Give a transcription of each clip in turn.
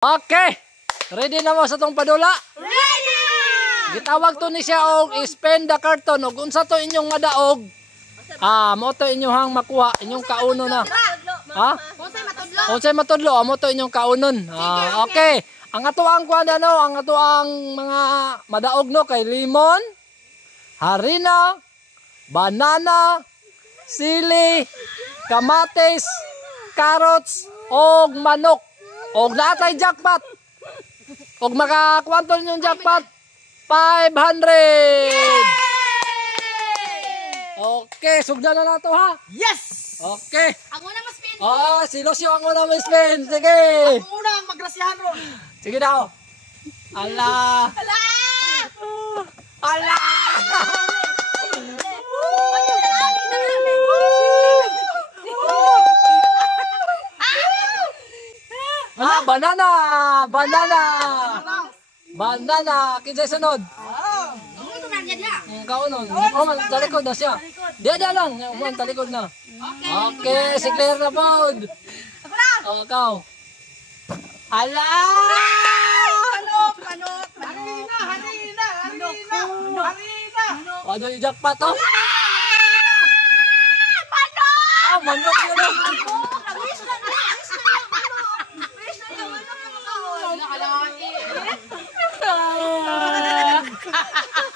Okay. Ready na mo sa tong padula? Ready! Gitawag to ni siya og spend the carton og unsa to inyong madaog? Mo to inyong makuha inyong kauno na. Ha? Unsay matudlo? Mo to inyong kaunon. Okay. Ang atuang kuan ano, ang atuang mga madaog no kay limon, harina, banana, sili, kamatis, carrots, og manok. Og natay jackpot. Og makakuanto yung jackpot 500. Okay, sugda na nato ha. Yes! Okay. Ang una mas spin. Si Lucio ang una ma-spin. Sige. Ang una ang magrasyahan ron. Sige daw. Allah. Hala! Allah. Banana. Banana. Banana. Kinsay sunod? Ang kaunon. Talikod na siya. Dia lang. Ang talikod na. Okay. Si Claire na po. Ikaw. Hala! Manok! Harina! Ano yung jackpot to? Manok! Manok yun na.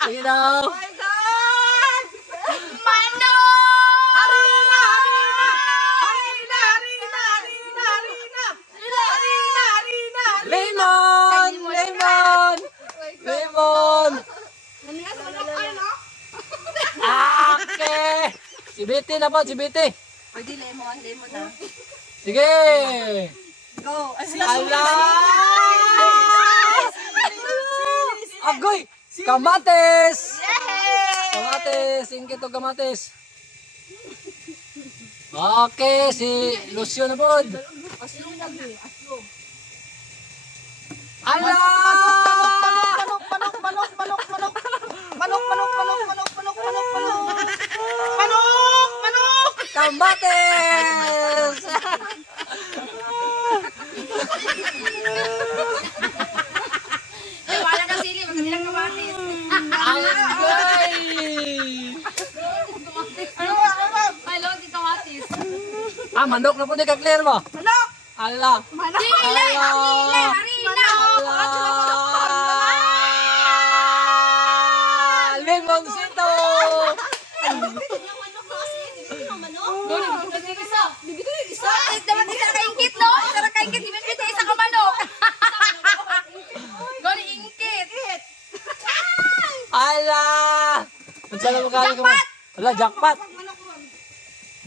Sige daw. Oh my God! Manok! Harina! Lemon! Okay! Si Betty na po, si Betty. Pwede lemon na. Sige! Go! Ala! Agoy! Kamates! Kamates! Ingkit o kamates. Okay, si Lucio na po. Ala! Manok! Kamates! Wala na sili, maganda lang kamatis. Agoy! Hello, di kamatis. Manok na po ni ka-clear mo. Manok! Ala! Harina! Limoncito! Ala! Unsa na mo kayo ka? Ala, jackpot!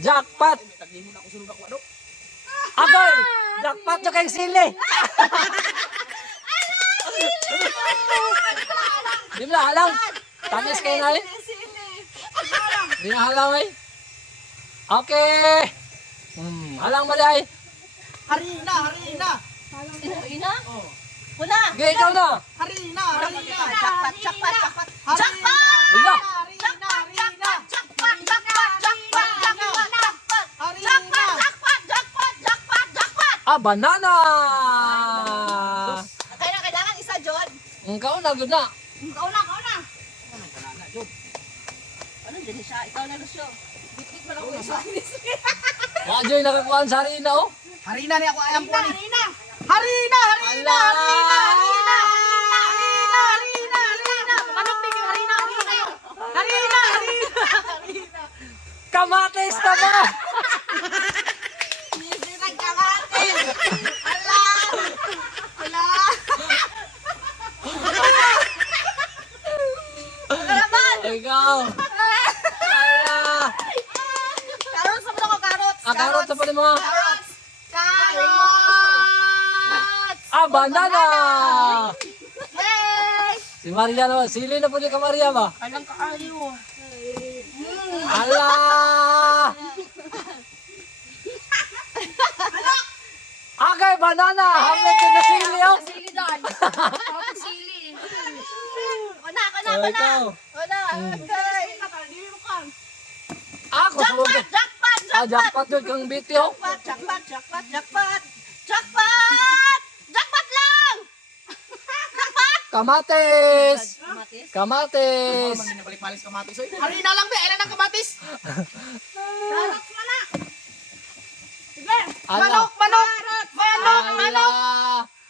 Jackpot! Agoy! Jackpot yung kayong sili! Di mo na halang? Tamis kayo na eh? Di na halang eh? Okay! Halang mali ay? Harina! Una! Okay, ikaw na! Harina! Jackpot! Wala! Banana! Kailangan isa, John. Ikaw na, good na. Ikaw na. Ano din siya? Ikaw na, Lucio. Bit-bit mo lang ko isa. Wajoy nakakuhaan sa harina oh. Harina niya ako ayam po ni. Harina! Manok din yung harina. Harina! Kamatis na ba? Ikaw. Carrots sa mga carrots. Carrots sa pala mo. Carrots. Banana. Yay! Si Maria naman. Sili na po niya ka Maria ba? Alang kaayo. Ala. Okay, banana. Hamlet din na sili oh. Sili doon. Sili. Una. Ikaw. Okay. Ako sumunod. Jackpot Jackpot yun kang biti oh. Jackpot lang! kamatis. Kamatis. Kamatis. Balik-balik kamatis. Harina lang be, ilan ang kamatis? Carrots na na. Sige. Ala. Manok, manok, manok, manok, Ala.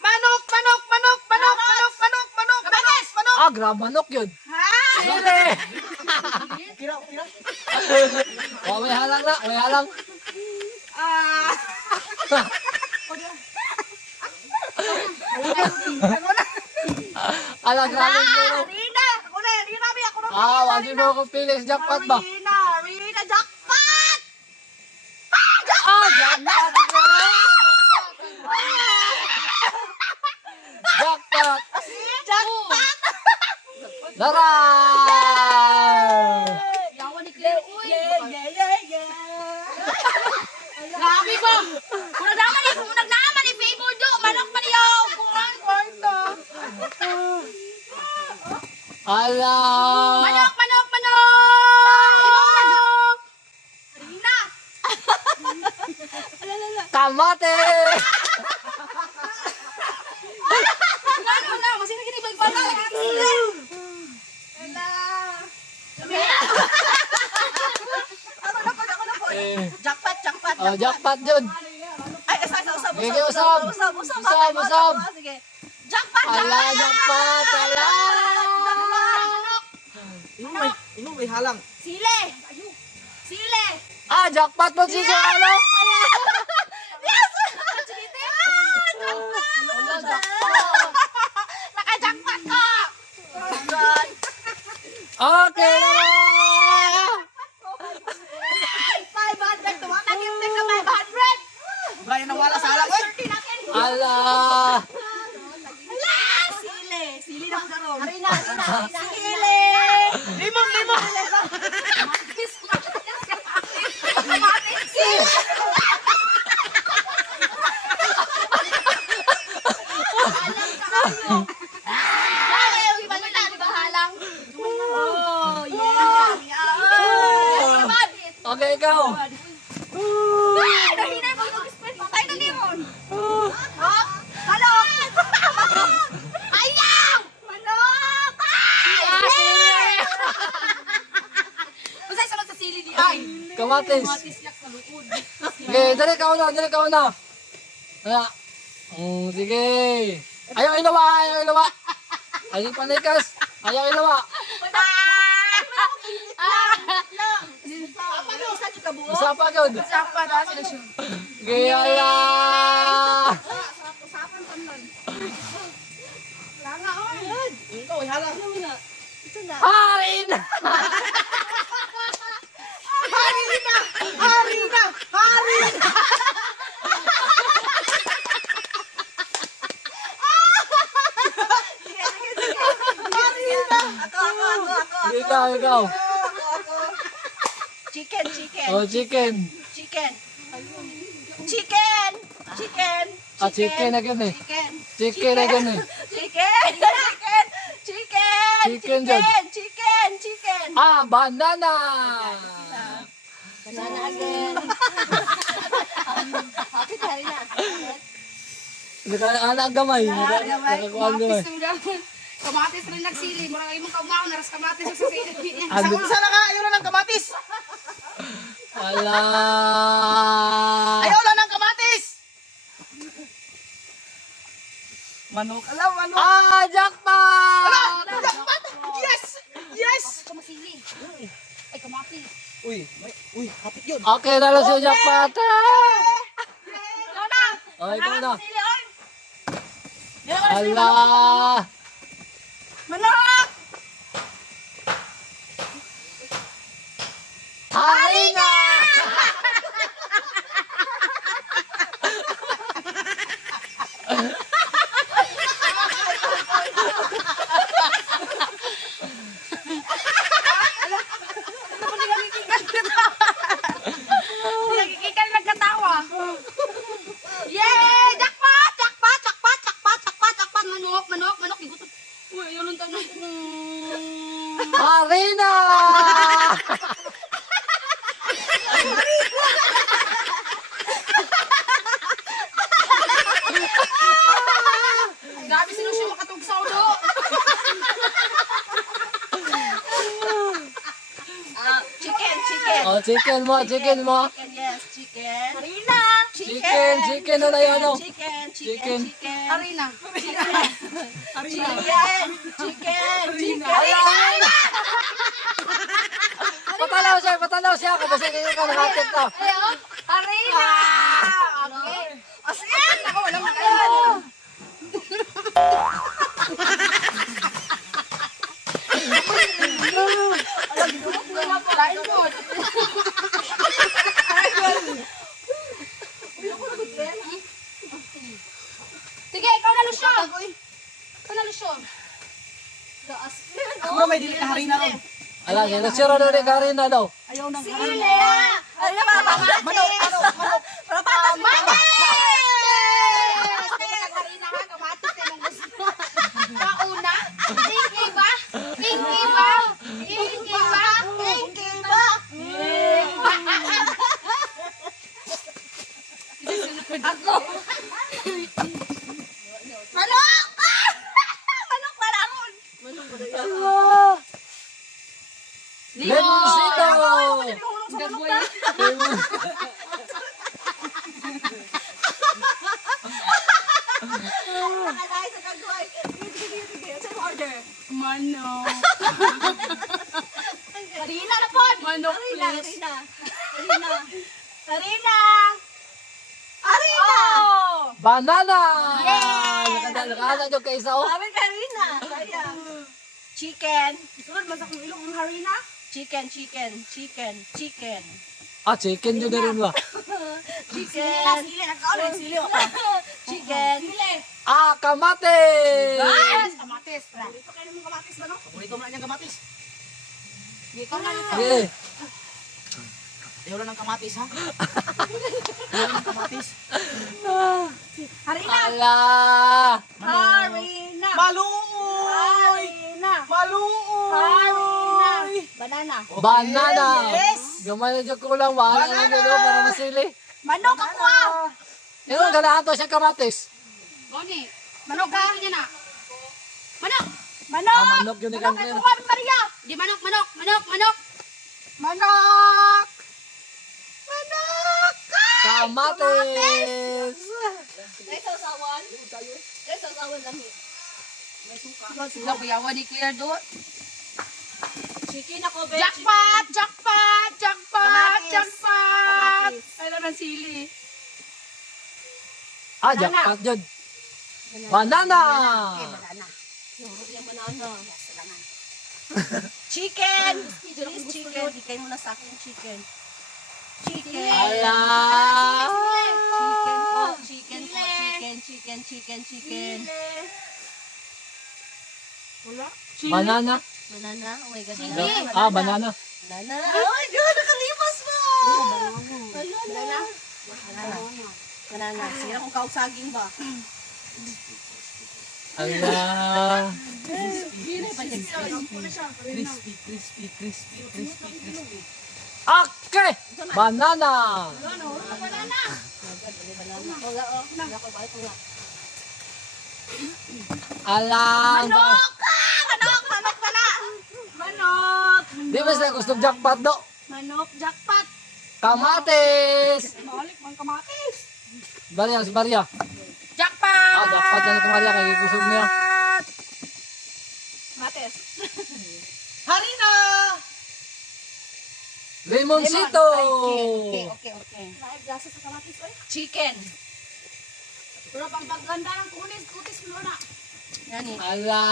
manok, manok, manok, manok, manok, manok, manok, manok, manok. Ah, gram manok yun. Ha? Sili. Piraw, piraw. Oh, may halang na. May halang. Ah. Ala, grabe yun. Rina. Ako na, Rina, Bi. Ako na. Ah, wagi mo akong Felix jackpot ba? Rina, Rina, jackpot! Ah, jackpot. Jackpot. Jackpot! Laray! Yawa ni Claire, uy. Yeah. Grabe ko. Kung nagnaman ni favor do, manok pa niyo. Kuhan, kwarto. Ala! Manok! Rina! Kamate! Ano na? Masina kini bagbaga. Ala. Eh, Jackpot. oh, jackpot yun. Ay, usab. Sige, usab. Usab. Sige. Jackpot. Ala, jackpot! Ala! Imo may halang. Sile. Ah, jackpot po si ano? Yes! Chilite. Naka-jackpot ko. Okay na! 500. Tumakagin ka 500. Brian nawala sa halang. Oy! Ala! Sili na ko daron. Harina. Sili. Limon. Okay, ikaw. Kamatis. Okay, dali ka una. Ala. Sige. Ayaw ilawa. Ayaw panikas. Ayaw ilawa. Isa pa yun. Okay, ala. Ikaw ay halang. Harin! Harina. Ikaw. Chicken. Oh, chicken. Ah, chicken na yun eh. Chicken na yun eh. Chicken dyan. Chicken. Ah, banana! Banana again. Kapit hari na. Anak gamay. Nakakuha ang gamay. Kamatis rin nagsili. Murang imong kaugmaw naras kamatis sa sili. Sa unsa na ka ayaw na ng kamatis. Ala! Ayaw na ng kamatis. Manok. Alam, manok. Ah, jackpot! Jackpot! Yes! Ako masili. Ay, kamatis. Uy, kapit yun. Okay na lang si jackpot. Lona. Oh, ikaw na. Sili on. Ala! Manok. Harin na! Nagkikikan nagkatawa. Yay! Jackpot! Manok. Igutot. Uy, yun lang tanong. Harin na! Grabe sino siya makatugsaw do. Oh, chicken mo, chicken mo. Yes, chicken. Harina. Chicken, chicken na yun, ano? Chicken. Chicken. Harina. Chicken. Patalaw siya. Kasi kayo ka nakakit na. Harina. Okay. Asin. Ako, walang makain. Lain mo. Sige, ikaw na Lucio. Ikaw na Lucio. Mura may dili na harina ron. Ala, nagsira daw ni Karina daw. Ayaw nang Sili. Ano ba? Mamatis. Harina ha, kamatis na mong gusto. Kauna. Pinky ba? Pinky ba? Pinky ba? Pinky ba? Ako. Manok! Manok maramon. Lemonsito! Gagawin. Nakalay sa kagway. Sige. Sa order. Manok. Harina na po. Manok, Harina. please. Harina. Oh! Banana! Yes! Nakadala nyo kayo isa, oh. Sabi ka Harina. Sayang. Chicken. Sunod man sa kong ilong ng Harina. Chicken. Ah, chicken nyo na rin ba? Chicken. Sili. Nagkaon. Sili. Chicken. Ah, kamatis! Yes, kamatis. Paborito kayo ng kamatis ba no? Paborito mo na niyang kamatis. Dito na Lucio. Sige. Ayaw lang ng kamatis ha. Ayaw lang ng kamatis. Harina. Ala! Harina. Maluoy! Harina. Maluoy! Banana. Banana! Yes! Gamay na dyan kulang, wala na dyan, oh, para masili. Manok ako ah. Yung ganahan to siya kamatis. Goni. Manok ka niya na. Manok. Manok. Manok yun ni Kankan. Manok ako Maria. Di manok. Manok. Kamatis! Dahil sa usawan. Lang eh. Sila kuyawan ni Claire do. Chicken ako, be. Jackpot. Kamatis. Ay lang ng sili. Ah, jackpot yun. Banana! Yung banana. Chicken. Please, chicken. Di kayo muna sa akin, chicken. Ala! Chicken. Wala. Banana? Banana. Oh my God. Ah, banana. Banana. Oh my God, nakalipas mo. Banana. Sira kung kausaging ba? Ala! Crispy. Okay! Banana! Ala! Manok! Di ba sila gusto jackpot do? Manok, jackpot. Kamatis! Malik mang kamatis. Barya, si Barya. Jackpot. Ah, jackpot na ni Barya kay gusto niya. Mates. Harina! Lemonsito! Okay. Chicken. Pero pang pagganda ng kutis mo na. Yani. Ala!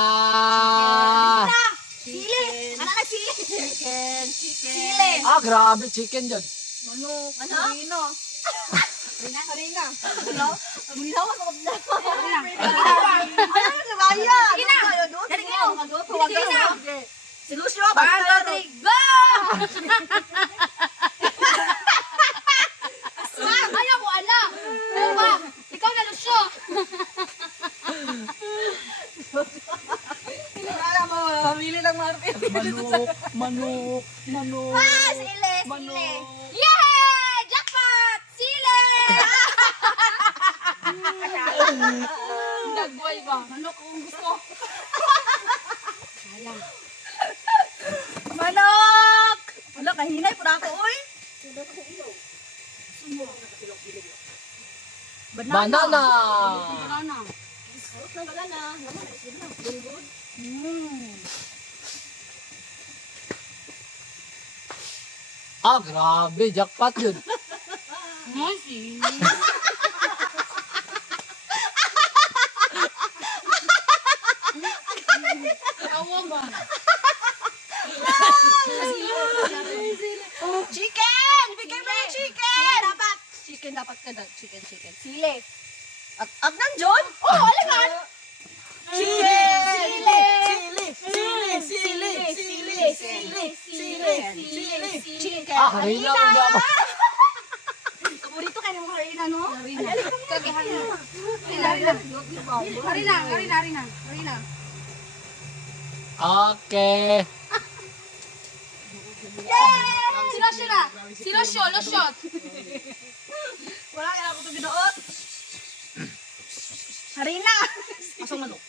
Sili. Ano na sili? Chicken. Sili. Ah, grabe chicken dyan. Manok. Ano? Harina. Harina. Ano? Minawa sa kabila. Harina. Ano na baya? Sige na. Dali mo. Sige na. Si Lucio. Patrick, go! Ayaw ko, ala. Diba? Ikaw na, Lucio. Mamili lang Martin. Manok. Ah, sili. Yeah! Jackpot! Sile! Nagboy ba? Manok kung gusto. Manok! Wala, kahinay po na ako, uy. Banana. Banana. Ah, grabe. Jackpot yun. Nice. Chicken! Bigay mo yung chicken! Dapat. Chicken, dapat ka daw. Chicken. Sili. At nandiyon? Oh, alaman! Chicken. Ah, harina ko niya ako. Paborito kayo ng harina, no? Harina. Okay. Sino shot? Wala kaya ako ito ginoot. Harina. Asang manok.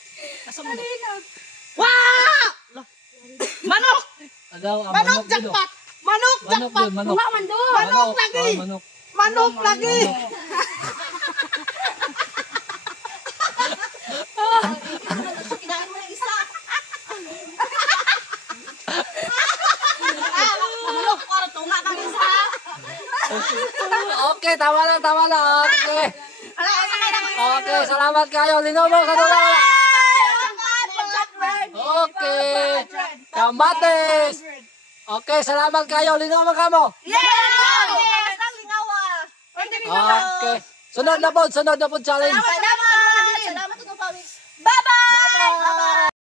Manok! Agaw, ah, Manok manok yun, oh. jackpot! Manok Manok jackpot! yun, manok. Manok lagi! Ah, manok. Manok lagi! Kinain mo ng isa. Manok, para tunga kang isa. Okay, tama na. Okay. Ala, sakay na ko. Okay, salamat kayo. Linobo sa dula. Okay. Kamates. Okay, salamat kayo. Linobo ka mo. Yes! Ang lingawa! Okay. Sunod na po challenge.